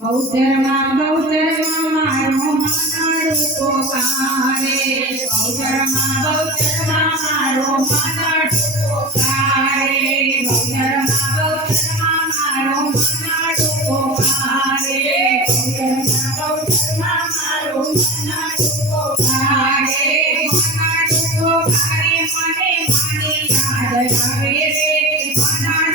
ಬೌದ್ಧರ್ಮ ಬೌದ್ಧರ್ಮ ಮಾರ್ಮ ಮಾತಾಡು ಕೋಕಾರೆ ಬೌದ್ಧರ್ಮ ಬೌದ್ಧರ್ಮ ಮಾರೋ ಮಾತಾಡು ಕೋಕಾರೆ ಬೌದ್ಧರ್ಮ ಬೌದ್ಧರ್ಮ ಮಾರೋ ಮಾತಾಡು ಕೋಕಾರೆ ಬೌದ್ಧರ್ಮ ಬೌದ್ಧರ್ಮ ಮಾರೋ ಮಾತಾಡು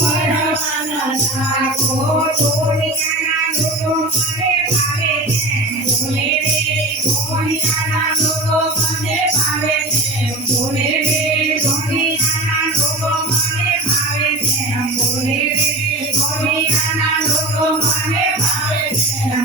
परमना को छोड़